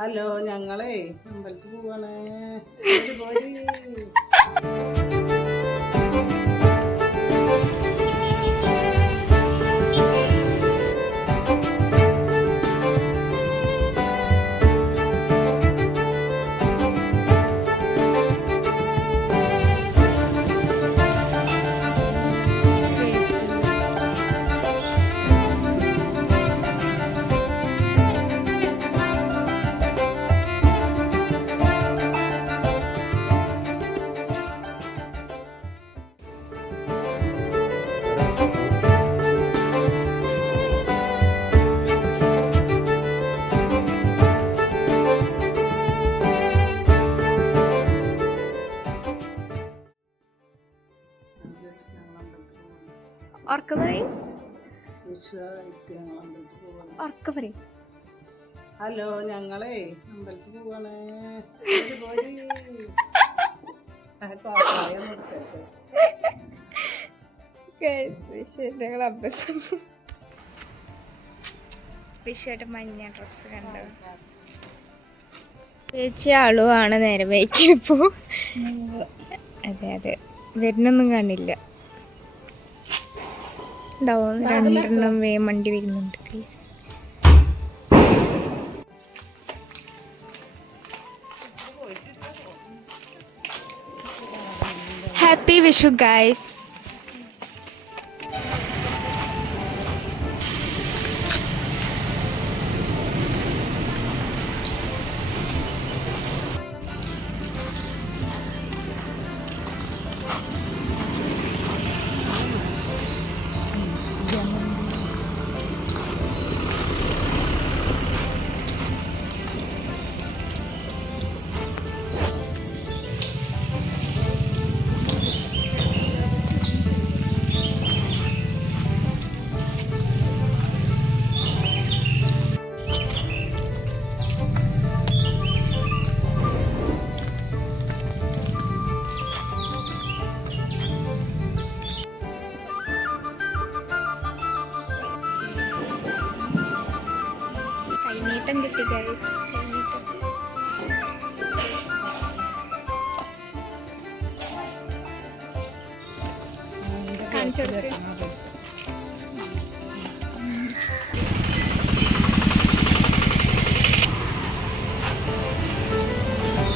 Hello, ഞങ്ങളെ അമ്പലത്തിൽ പോവാണ്. ഹലോ, ഞങ്ങളെ അമ്പലത്തിൽ പോവാണ്. വിഷുവായിട്ട് മഞ്ഞ ഡ്രസ്സ് കണ്ടോ? ചേച്ചി ആളുമാണ് നേരെ വയ്ക്കിപ്പോ. അതെ അതെ, വരുന്നൊന്നും കാണില്ല. രണ്ടെണ്ണം മണ്ടി വരുന്നുണ്ട്. Happy Vishu guys. കൈനീട്ടം കിട്ടി ഗൈസ്.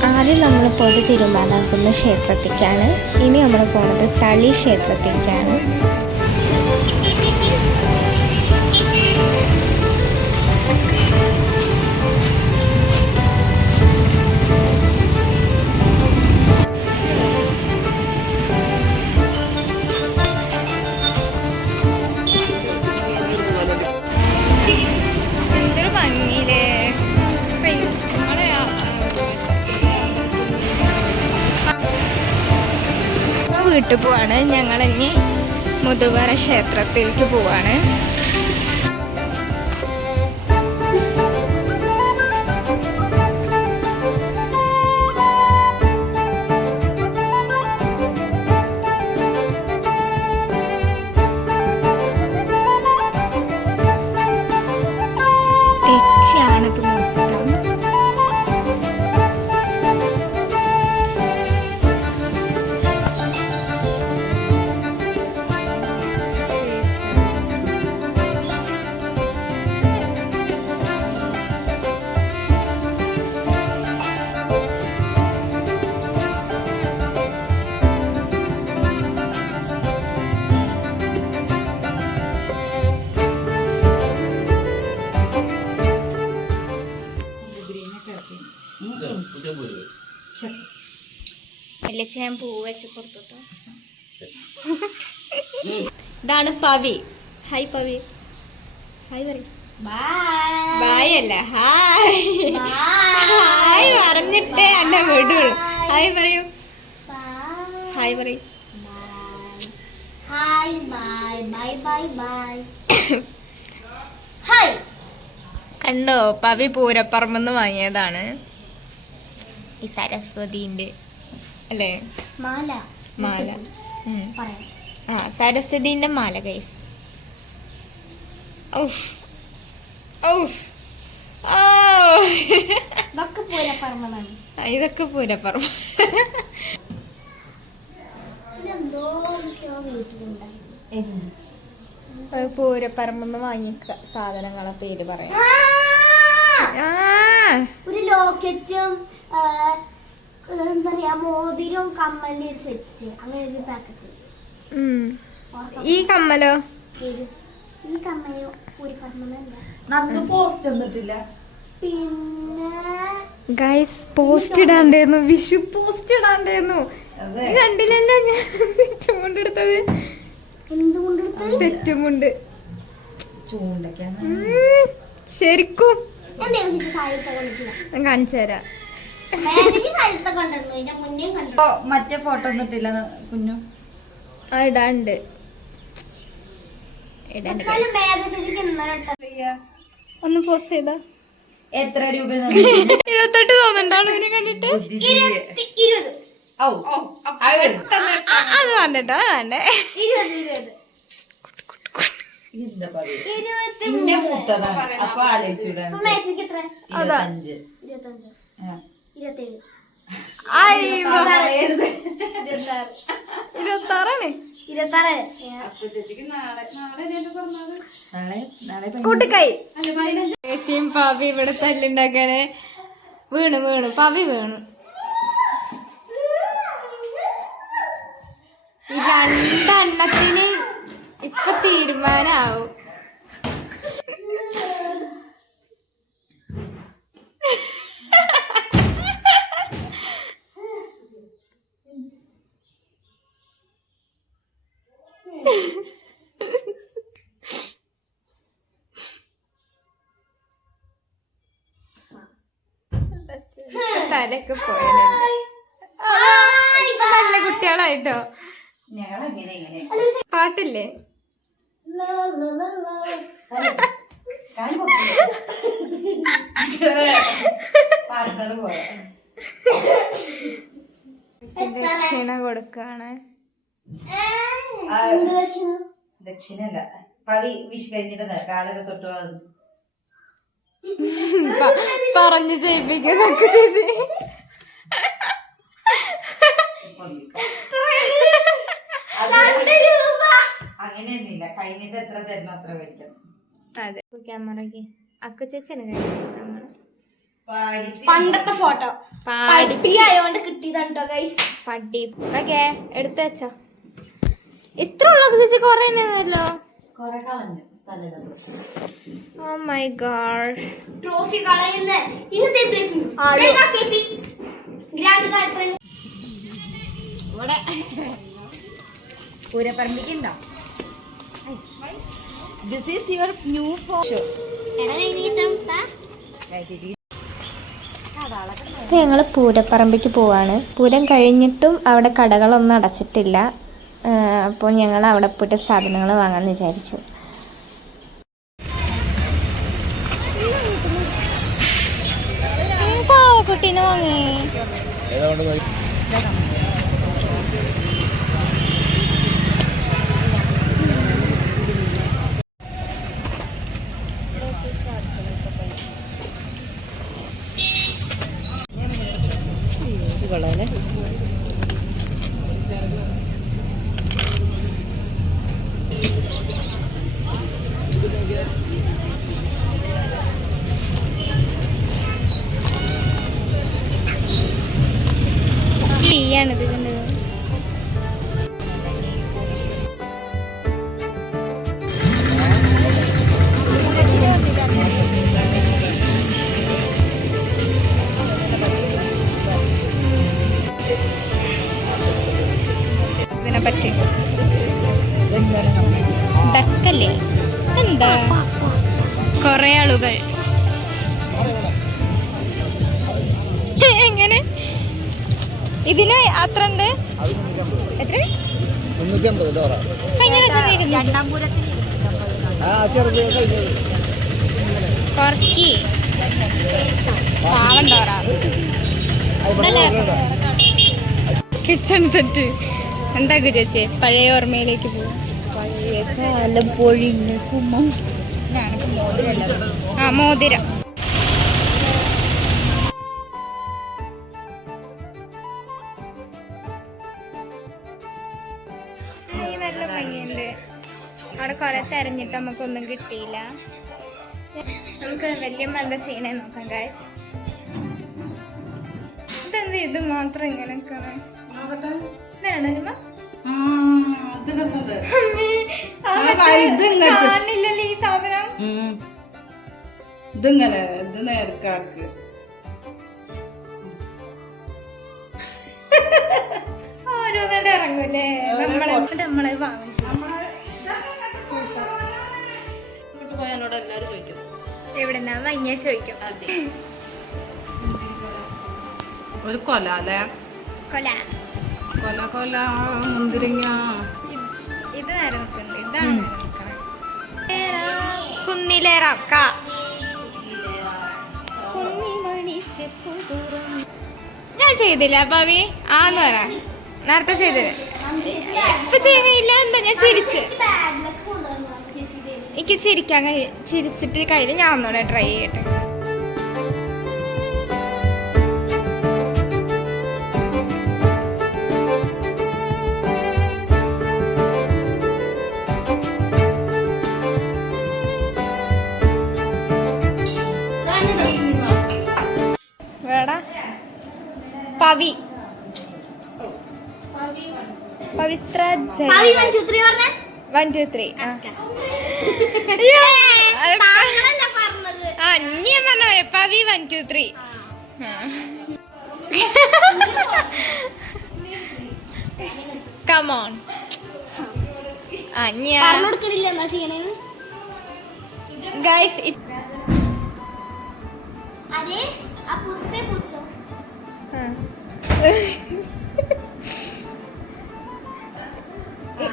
ആദ്യം നമ്മൾ പോയത് തിരുമാതാകുന്ന ക്ഷേത്രത്തിലേക്കാണ്. ഇനി നമ്മൾ പോകുന്നത് തളി ക്ഷേത്രത്തിലേക്കാണ്. വീട്ടിൽ പോവാണ്. ഞങ്ങളിനി മുതുവറ ക്ഷേത്രത്തിലേക്ക് പോവാണ്. തെച്ചിയാണത് മൊത്തം. ഞാൻ പൂ വെച്ച് കൊടുത്തോട്ടോ. ഇതാണ് പവി. ഹായ് പവി. ഹായ് പറയും. ബായ് അല്ല, ഹായ്. ഹായ് പറഞ്ഞിട്ടേ എന്നെ വിടുള്ളൂ. ഹായ് പറയൂ. ഹായ് പറയൂ. കണ്ടോ, പവി പൂരപ്പറമ്പെന്ന് വാങ്ങിയതാണ്. ഈ സരസ്വതിന്റെ അല്ലേ മാല. സരസ്വതിന്റെ മാല ഗൈസ്. ഔഫ് ഔഫ്. ഇതൊക്കെ പൂരപ്പറമ്പ്. പൂരപ്പറമ്പെന്ന് വാങ്ങിയ സാധനങ്ങളെ പേര് പറയാം. ഒരു ലോക്കറ്റും എന്താ പറയാ മോതിരവും കമ്മലിന്റെ ഒരു സെറ്റ്, അങ്ങനെ ഒരു പാക്കറ്റ്. ഈ കമ്മലോ? ഈ കമ്മല് ഒരു കമ്മലുണ്ട്. പോസ്റ്റ് വന്നിട്ടില്ല. പിന്നെ ഗൈസ് പോസ്റ്റ് ഇടാണ്ടായിരുന്നു, വിഷു പോസ്റ്റ് ഇടാണ്ടായിരുന്നു. കണ്ടില്ലല്ലോ ഞാൻ സെറ്റും കൊണ്ട് എടുത്തത്. എന്തുകൊണ്ടെടുത്ത്? സെറ്റും കൊണ്ട് ചൂണ്ടൊക്കെയാണ് ശരിക്കും സാരി കാണിച്ചു തരാം. മറ്റേ ഫോട്ടോ ഒന്നിട്ടില്ല കുഞ്ഞു. ഇടാണ്ട് ഒന്ന് പോസ്റ്റ് ചെയ്താ എത്ര രൂപ? 28 തോന്നുന്നുണ്ടാണ് ഇതിനെ കണ്ടിട്ട്. അത് വേണ്ടട്ടോ, വേണ്ടേ. അതാ 26 കൂട്ടിക്കൈ. ചേച്ചിയും പാവി ഇവിടെ തല്ലുണ്ടാക്കണേ. വീണു പാവി വീണു. ഈ രണ്ടെണ്ണത്തിന് ഇപ്പൊ തീരുമാനാവും. തലൊക്കെ പോയാലുണ്ട്. ഇപ്പൊ നല്ല കുട്ടികളായിട്ടോ. പാട്ടില്ലേ? ദക്ഷിണ കൊടുക്കാണ്. ദക്ഷിണല്ല, പവി വിഷ് കഴിഞ്ഞിട്ട് കാലൊക്കെ തൊട്ട് പറഞ്ഞു ചെയ്യിപ്പിക്കുന്നൊക്കെ ചേച്ചി. അങ്ങനെയൊന്നുമില്ല, കഴിഞ്ഞിട്ട് എത്ര തരണം അത്ര വയ്ക്കണം. അതെ ക്യാമറക്ക് അക്ക ചേച്ചിയാണ് പണ്ടത്തെ ഫോട്ടോ പഠിപ്പിക്കായോണ്ട് കിട്ടിയതാട്ടോ ഗൈസ്. പഠിപ്പൊക്കെ എടുത്തു വെച്ചോ. ഇത്ര ഉള്ളൊക്കെ ചേച്ചി കൊറേന്നല്ലോ. ഓ മൈ ഗോഡ്, ട്രോഫി കളയുന്ന ഇവിടെ പൂരപ്പറമ്പിക്കുണ്ടോ? This is your new phone. ഞങ്ങൾ പൂരപ്പറമ്പിക്ക് പോവാണ്. പൂരം കഴിഞ്ഞിട്ടും അവിടെ കടകളൊന്നും അടച്ചിട്ടില്ല. അപ്പോൾ ഞങ്ങൾ അവിടെ പോയിട്ട് സാധനങ്ങൾ വാങ്ങാമെന്ന് വിചാരിച്ചു. പാവക്കുട്ടീനെ വാങ്ങി. തീയാണിത് കണ്ടത്. ഇതിനെപ്പറ്റി ഡക്കല്ലേ എന്താ കൊറേ ആളുകൾ എങ്ങനെ ഇതിന് അത്ര ഉണ്ട്. എത്ര? 350 കൊറക്കി പാവണ്ടോറ. കിച്ചൺ സെറ്റ് എന്താ ചേച്ചി? പഴയ ഓർമ്മയിലേക്ക് പോകും. പഴയ കാലം പൊഴിഞ്ഞ സുമം. മോതിരം അവിടെ കുറെ തെരഞ്ഞിട്ട് നമുക്കൊന്നും കിട്ടിയില്ല. നമുക്ക് വല്യമ്മ എന്താ ചെയ്യണേ നോക്കാം ഗൈസ്. ഇതെന്താ ഇത് മാത്രം ഇങ്ങനെ കാണില്ലല്ലോ ഈ സാധനം. ഇതിങ്ങനെ ഇത് നേർക്കാക്ക് ഓരോന്നിടെ ഇറങ്ങൂലേ. നമ്മളെ വാങ്ങിച്ചു പോയതിനോട് എല്ലാരും ചോദിക്കും എവിടെന്നാ വാങ്ങിയാ ചോദിക്കും. ഒരു കൊല അല്ലേ? കൊല കൊല കൊല മുന്തിരിങ്ങ. ഇത് നേരെ നിൽക്കുന്നുണ്ട്. ഇതാണ് നേരെ നിൽക്കണേ. കുന്നിലേറാക്ക ഞാൻ ചെയ്തില്ല ഭാവി ആന്ന് പറ. നേരത്തെ ചെയ്തില്ല, ഇപ്പൊ ചെയ്യുന്നില്ല. എന്താ ഞാൻ ചിരിച്ച് എനിക്ക് ചിരിക്കാൻ ചിരിച്ചിട്ട് കയ്യിൽ ഞാൻ ഒന്നുകൂടെ ട്രൈ ചെയ്യട്ടെ. വേടാ പവി പവിത്ര 1 2 3 ഞാൻ പറഞ്ഞ പോലെ പവി 1 2 3. Come on guys.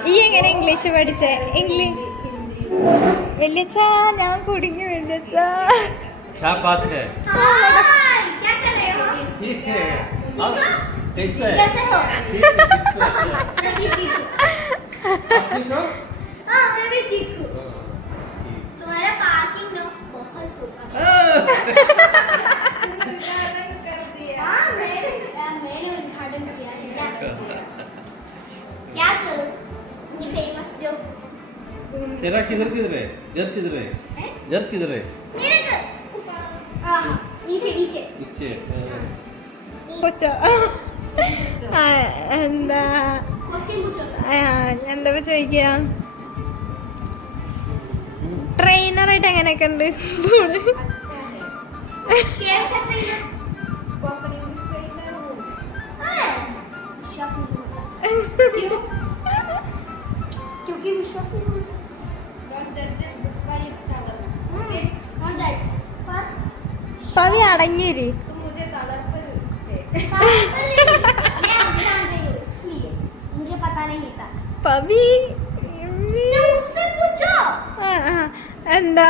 ഈ എങ്ങനെ ഇംഗ്ലീഷ് പഠിച്ചേ? ഇംഗ്ലീഷ് വല്യച്ച ഞാൻ കുടുങ്ങി വല്യച്ച. क्या बात है? ठीक है। आप कैसे हैं? ठीक हो? तुम्हारा पार्किंग में बहुत सुपर है। मैंने उद्घाटन किया है। क्या करूं? ये फेमस जो तेरा किधर किधर है? घर किधर है? घर किधर है? मेरे को नीचे नीचे नीचे। എന്താ क्वेश्चन पूछो। എന്താ ചോദിക്കുക? ട്രെയിനറായിട്ട് എങ്ങനെയൊക്കെ ഉണ്ട്? कैसा ट्रेनर? स्पोकन इंग्लिश ट्रेनर हूं। विश्वास नहीं होता। क्यों? क्योंकि विश्वास नहीं होता। Not judge by its cover. Okay, not that. पर പവി അടങ്ങിയിരി. तुम मुझे तड़प थे। मैं अब जान रही हूँ इसलिए मुझे पता नहीं था। പവി तो उससे पूछो। എന്താ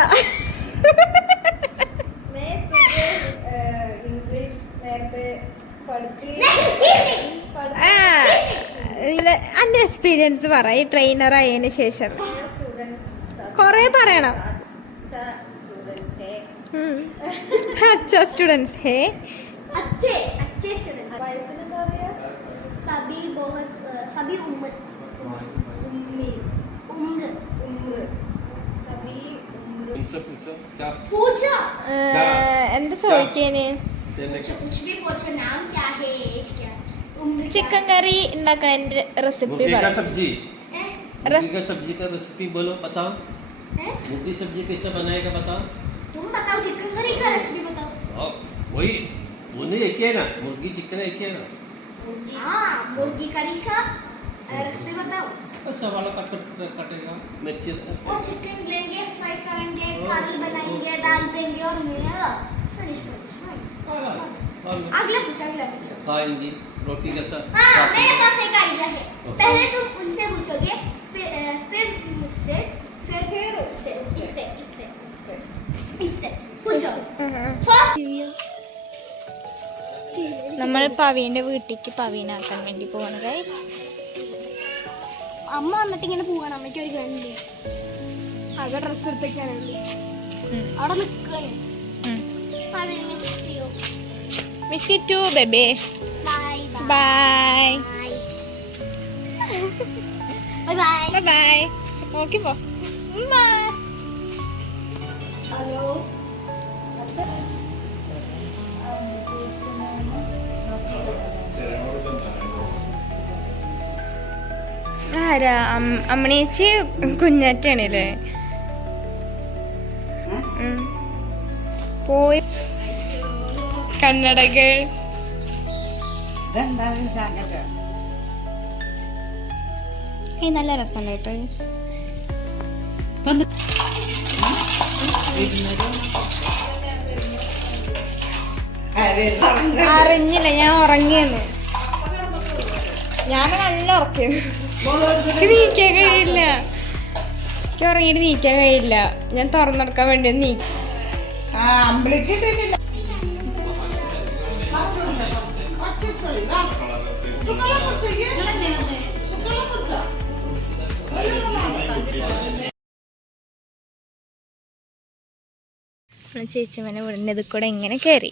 मैं तुझे इंग्लिश നേരത്തെ പഠിച്ച് എന്റെ എക്സ്പീരിയൻസ് പറ. ഈ ട്രെയിനർ ആയതിനു ശേഷം കൊറേ പറയണം. अच्छा स्टूडेंट्स है अच्छे अच्छे स्टूडेंट वयസ്സിന് എന്താ പറയാ सभी बहुत सभी उम्र उम्र सभी उम्र पूछो पूछो क्या पूछो എന്താ ചോദിക്കേന്? कुछ भी पूछो। नाम क्या है क्या उम्र ചിക്കൻ കറി ഉണ്ടാക്കാൻ റെസിപ്പി मुर्गी പറ. का सब्जी है मुर्गी का सब्जी का रेसिपी बोलो बताओ। मुर्गी सब्जी कैसे बनाएगा बताओ। तुम बताओ चिकन करी का रेसिपी बताओ। हाँ वही वो नहीं एक ही है ना, मुर्गी चिकन एक ही है ना। हाँ मुर्गी करी का रेसिपी बताओ। ऐसा वाला कटेगा मिर्ची और चिकन लेंगे फ्राई करेंगे काली बनाएंगे डाल देंगे और मिलेगा फिनिश अगला पूछो अगला पूछो। खाएंगी रोटी के साथ। हाँ मेरे पास एक आइडिया है। पहले तुम उनसे पूछोगे फिर मुझसे फिर उससे इससे इससे इससे पूछो। നമ്മൾ പവീന്റെ വീട്ടിലേക്ക് പവീനാക്കാൻ വേണ്ടി പോവാണ് ഗൈസ്. അമ്മ വന്നിട്ട് ഇങ്ങനെ പോവാണ്. അമ്മയ്ക്ക് ഒരു ഗണ്ട് ആകെ ഡ്രസ് എടുത്തേക്കാനല്ലേ അവിടെ നിൽക്കാണ്. Miss you too baby. Bye bye bye bye bye bye. Okay പോ. ആരാ അമ്മണേച്ചി കുഞ്ഞാറ്റാണല്ലേ പോയി കണ്ണടകൾ നല്ല രസമുണ്ട് കേട്ടോ. അറിഞ്ഞില്ല, ഞാൻ ഉറങ്ങിയെന്ന്. ഞാൻ നല്ല ഉറക്കിയത്. എനിക്ക് നീക്കാൻ കഴിയില്ല, എനിക്ക് ഉറങ്ങിയിട്ട് നീക്കാൻ കഴിയില്ല. ഞാൻ തുറന്നെടുക്കാൻ വേണ്ടി നീക്കും. ചേച്ചിമനെ വീടിൻ്റെ ഇത് കൂടെ ഇങ്ങനെ കയറി.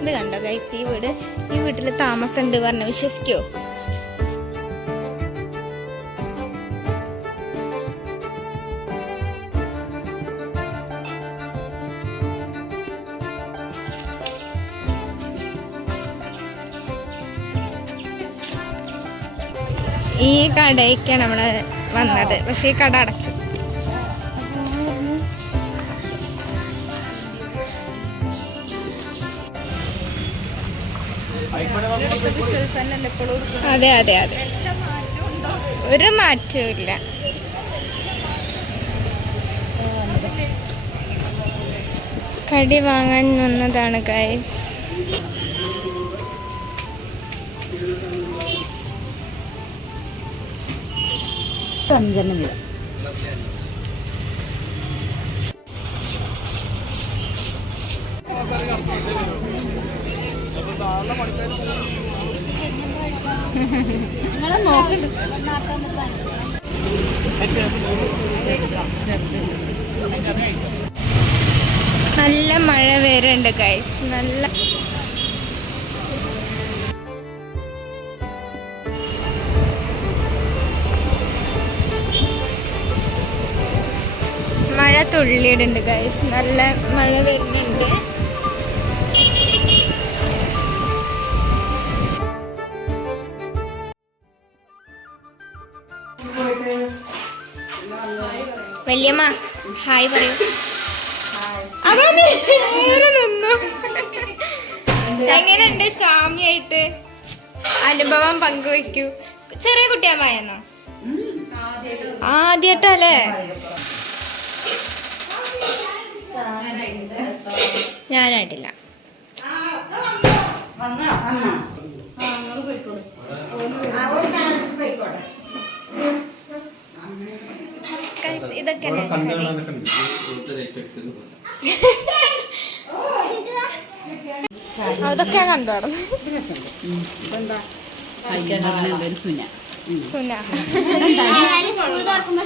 ഇത് കണ്ടോ ഗൈസ്, ഈ വീട്ടിൽ താമസം ഉണ്ട് പറഞ്ഞ വിശ്വസിക്കോ? ഈ കടയ്ക്കാണ് നമ്മള് വന്നത്, പക്ഷെ ഈ കട അടച്ചു. അതെ അതെ അതെ, ഒരു മാറ്റവും ഇല്ല. കടി വാങ്ങാൻ വന്നതാണ് ഗൈസ്. നല്ല മഴ വരുന്നുണ്ട് ഗൈസ്, നല്ല മഴ തുള്ളിയിടുന്നുണ്ട് ഗൈസ്, നല്ല മഴ വരുന്നുണ്ട്. വല്യമ്മ ഹായ് പറയൂ. നിന്നു. എങ്ങനെയുണ്ട് സ്വാമിയായിട്ട് അനുഭവം പങ്കുവെക്കൂ. ചെറിയ കുട്ടിയമ്മയെന്നോ ആദ്യമായിട്ടല്ലേ? ഞാനായിട്ടില്ല. ഇതൊക്കെ അതൊക്കെ കണ്ടോടും. സ്കൂൾ തുറക്കുമ്പോ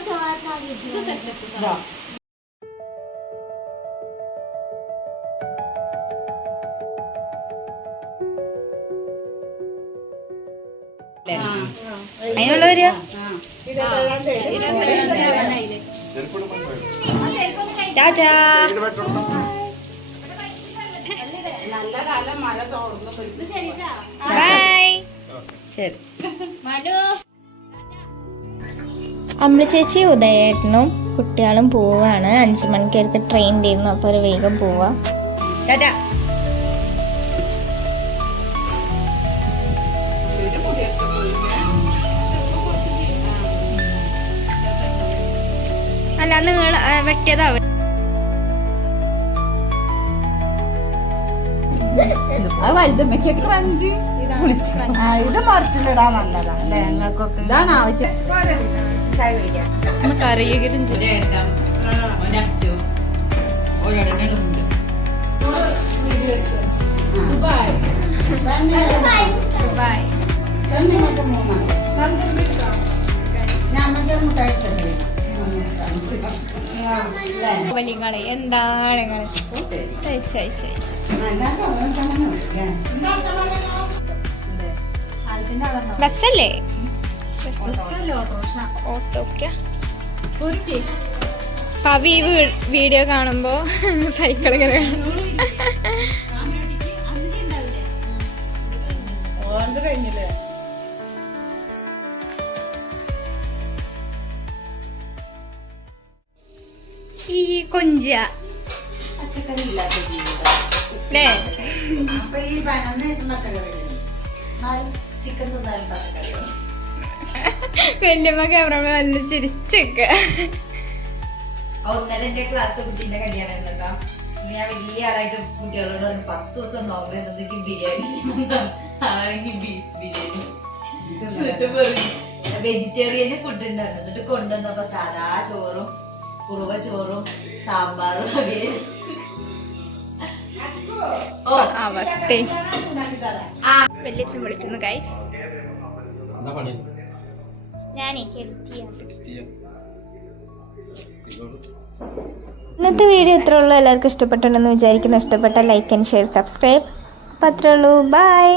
അതിനുള്ള വരിക. ടാറ്റാ. ബൈ. ശരി. അമ്പിളി ചേച്ചി ഉദയേട്ടനും കുട്ടികളും പോവാണ്. 5 മണിക്കാർക്ക് ട്രെയിൻ ചെയ്യുന്നു, അപ്പോൾ ഒരു വേഗം പോവാ. ടാറ്റാ. അല്ല, നിങ്ങൾ വെട്ടിയതാവും. അത് വലുതമ്മയ്ക്ക് ക്രഞ്ച് ഇത് മറച്ചിലിടാൻ നല്ലതാ അല്ലേ? ഞങ്ങൾക്കൊക്കെ ഇതാണ് ആവശ്യം. ചായ കുടിക്കാം. നമുക്കറിയെങ്കിലും വലിയങ്ങളെ എന്താണ് ബസ്സിന്റെ ആളാണോ? ബസ്സല്ലേ? ബസ്സല്ലേ ഓട്ടോറിക്ഷ. ഓട്ടോക്ക പൊരിക്ക്. പവി വീഡിയോ കാണുമ്പോ സൈക്കിൾ ഇങ്ങനെ ഓണ്ട് കഴിഞ്ഞില്ലേ? ഈ കൊഞ്ച പച്ചക്കറി ഇല്ലാത്ത ജീവിതം അല്ലേ? അപ്പൊ ഈ 11 ദിവസം പച്ചക്കറി ചിക്കൻ തിന്നാലും പച്ചക്കറിയോ? വല്യമ്മ ക്യാമറ വന്ന് ചിരിച്ചൊക്ക. ഒന്നര എന്റെ ക്ലാസ്സിലെ കുട്ടീന്റെ കല്യാണം കേട്ടോ. ഞാൻ വലിയ ആളായിട്ട് കുട്ടികളോട് 10 ദിവസം നോമ്പ് എന്തെങ്കിൽ ബിരിയാണി ആണെങ്കിൽ ബീഫ് ബിരിയാണി വെജിറ്റേറിയന് ഫുഡ് ഉണ്ടായിരുന്നു. എന്നിട്ട് കൊണ്ടുവന്നപ്പോ സാധാ ചോറും കുറുവ ചോറും സാമ്പാറും അവിയലും. അവസ്ഥ വലിയ വിളിക്കുന്നു ഗൈസ്. ഞാനേക്ക് എഡിറ്റ് ചെയ്യാം. ഇന്നത്തെ വീഡിയോ ഇത്രേ ഉള്ളൂ. എല്ലാവർക്കും ഇഷ്ടപ്പെട്ടുണ്ടെന്ന് വിചാരിക്കുന്നു. ഇഷ്ടപ്പെട്ട ലൈക്ക് ആൻഡ് ഷെയർ സബ്സ്ക്രൈബ്. അപ്പം അത്രേ ഉള്ളൂ. ബൈ.